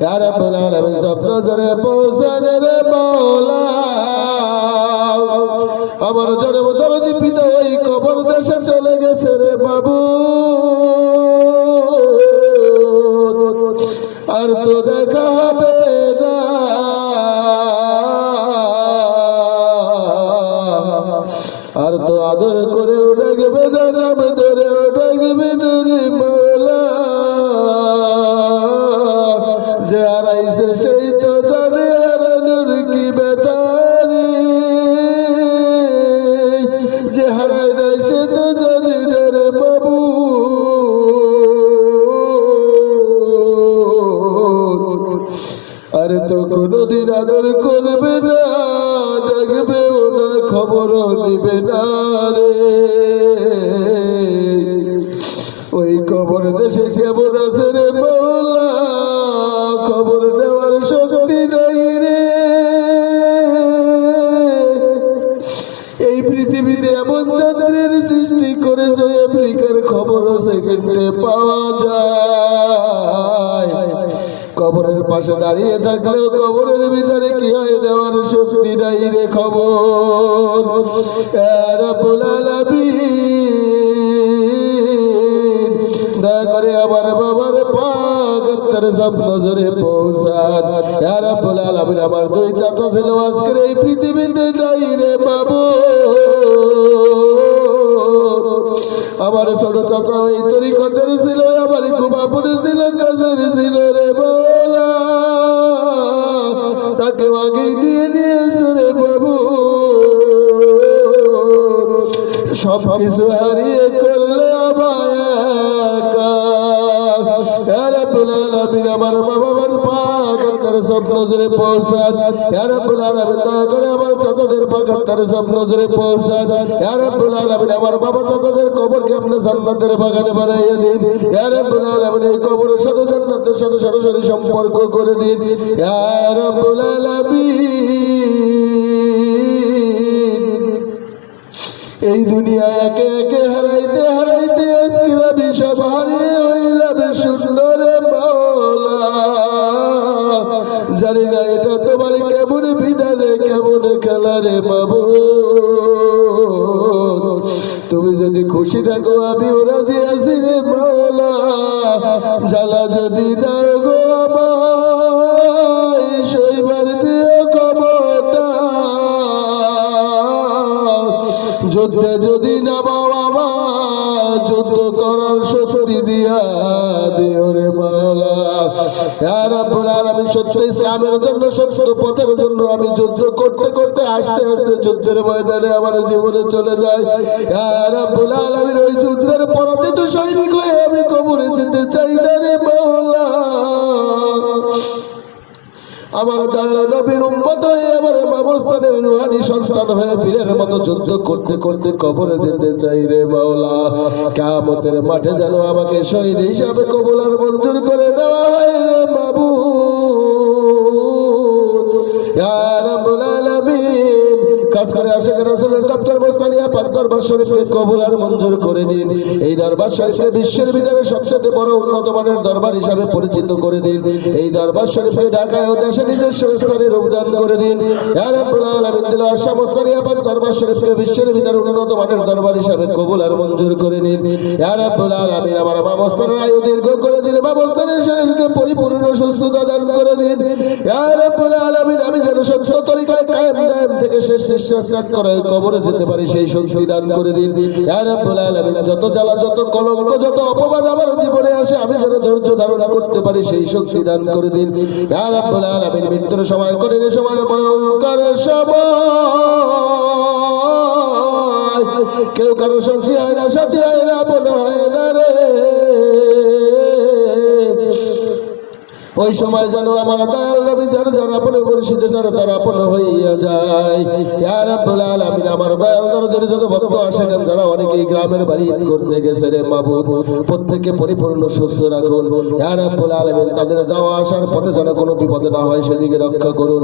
ইয়া রাব্বুল আলামিন স্বপ্ন জোরে পৌঁছান রে মাওলা আমার জন্ম দরদি পিতা ওই কবর দেশে চলে গেছে রে বাবু আর তো দেখা হবে না আর তো আদর করে ডাকবে না নাম ধরে ডাকবে না রে মাওলা যে হারাইছে সেই তো জানে হারানোর কি বেতারি যে হারাই নাই সে তো জানে না রে বাবু আরে তো কোনদিন আদর করবে না ডাকবেও না খবরও নিবে না রে ওই কবর দেশে কেমন আছে রে মাওলা খবর নেওয়ার শক্তি নাই রে এই পৃথিবীতে এমন চন্দ্রের সৃষ্টি করেছে আমেরিকার খবরও সেকেন্ডে পাওয়া যায় কবরের পাশে দাঁড়িয়ে থাকলেও কবরের ভিতরে কি হয় দেওয়ার শক্তি নাই রে খবর রব্বুল আলামিন দয়া করে আমার বাবার পাক তার স্বপ্ন জোরে পৌঁছান ইয়া রব্বুল আলামিন আমার দুই চাচা ছিল আজকের এই পৃথিবীতে নাই রে বাবু আমার ছোট চাচা ওই তরিকতের ছিল আমার খুব আপন ছিল কাছের ছিল রে বাবা তাকে আগে নিয়ে নিয়েছে রে বাবু সব কিছু হারিয়ে করলে আমার আমার বাবা আমার পাক তার স্বপ্ন জোরে পৌঁছান ইয়া রাব্বুল আলামিন দয়া করে আমার চাচাদের পাক তার স্বপ্ন জোরে পৌঁছান ইয়া রাব্বুল আলামিন আমার বাবা চাচাদের কবরকে আপনি জান্নাতের বাগানে বানাইয়ে দিন ইয়া রাব্বুল আলামিন এই কবরের সাথে জান্নাতের সাথে সরাসরি সম্পর্ক করে দিন ইয়া রাব্বুল আলামিন এই দুনিয়া একে একে হারাইতে হারাইতে আজকে আমি সব হারিয়ে হইলাম সুন্দর মাওলা জানি না এটা তোমার কেমন বিধানে কেমন খেলা রে বাবু তুমি যদি খুশি থাকো আমিও রাজি আছি রে মাওলা জ্বালা যদি দাও গো আমায় সইবার দিও ক্ষমতা যুদ্ধে যদি নামাও আমার যুদ্ধ করার শক্তি দিয়া দিও রে মাওলা ইয়া রাব্বুল আলামিন সত্য ইসলামের জন্য সত্য পথের জন্য আমি যুদ্ধ করতে করতে আস্তে আস্তে যুদ্ধের ময়দানে আমার জীবনে চলে যায় ইয়া রাব্বুল আলামিন ওই যুদ্ধের পরাজিত সৈনিক হয়ে আমি কবরে যেতে চাই না রে মাওলা আমার দয়াল নবীর উম্মত হয়ে আমার বাবস্থানের রুহানি সন্তান হয়ে বীরের মতো যুদ্ধ করতে করতে কবরে যেতে চাই রে মাওলা কিয়ামতের মাঠে যেন আমাকে শহীদ হিসাবে কবুল আর মঞ্জুর করে নেওয়া হয় রে মাবুদ ইয়া রাব্বুল আলামিন কাজ করে আশিক রাসূলের দপ্তর বস্তানিয়া পাক দরবার শরীফকে কবুল আর মঞ্জুর করে নিন এই দরবার শরীফকে বিশ্বের ভিতরে সবচেয়ে বড় উন্নত মানের দরবার হিসাবে পরিচিত করে দিন এই দরবার শরীফকে ঢাকায় ও দেশে নিজস্ব স্থানে রূপদান করে দিন ইয়া রাব্বুল আলামিন দিল আশা বস্তানিয়া পাক দরবার শরীফকে বিশ্বের ভিতরে উন্নত মানের দরবার হিসাবে কবুল আর মঞ্জুর করে নিন ইয়া রাব্বুল আলামিন আমার বাবস্থানের আয়ু দীর্ঘ করে দিন বাবস্থানের শরীরকে পরিপূর্ণ সুস্থতা দান করে দিন ইয়া রাব্বুল আলামিন আমি যেন সত্য তরিকায় কায়েম দায়েম থেকে শেষ নিঃশ্বাস ত্যাগ করে কবরে যেতে পারি সেই শক্তি দান করে দিন ইয়া রাব্বুল আলামিন যত জ্বালা যত কলঙ্ক যত অপবাদ আমার জীবনে আসে আমি যেন ধৈর্য ধারণ করতে পারি সেই শক্তি দান করে দিন ইয়া রাব্বুল আলামিন মৃত্যুর সময় কঠিন সময় ভয়ঙ্কর সময় কেউ কারো সঙ্গী হয় না সাথী হয় না আপন হয় না রে ওই সময় যেন আমার দয়াল নবী যারা যারা আপন পরিচিত যারা তারা আপন হইয়া যায় ইয়া রাব্বুল আলামিন আমার দয়াল দরদের যত ভক্ত আশিকান যারা অনেকেই গ্রামের বাড়ি করতে গেছে রে মাবুদ প্রত্যেককে পরিপূর্ণ সুস্থ রাখুন ইয়া রাব্বুল আলামিন তাদের যাওয়া আসার পথে যেন কোনো বিপদ না হয় সেদিকে রক্ষা করুন।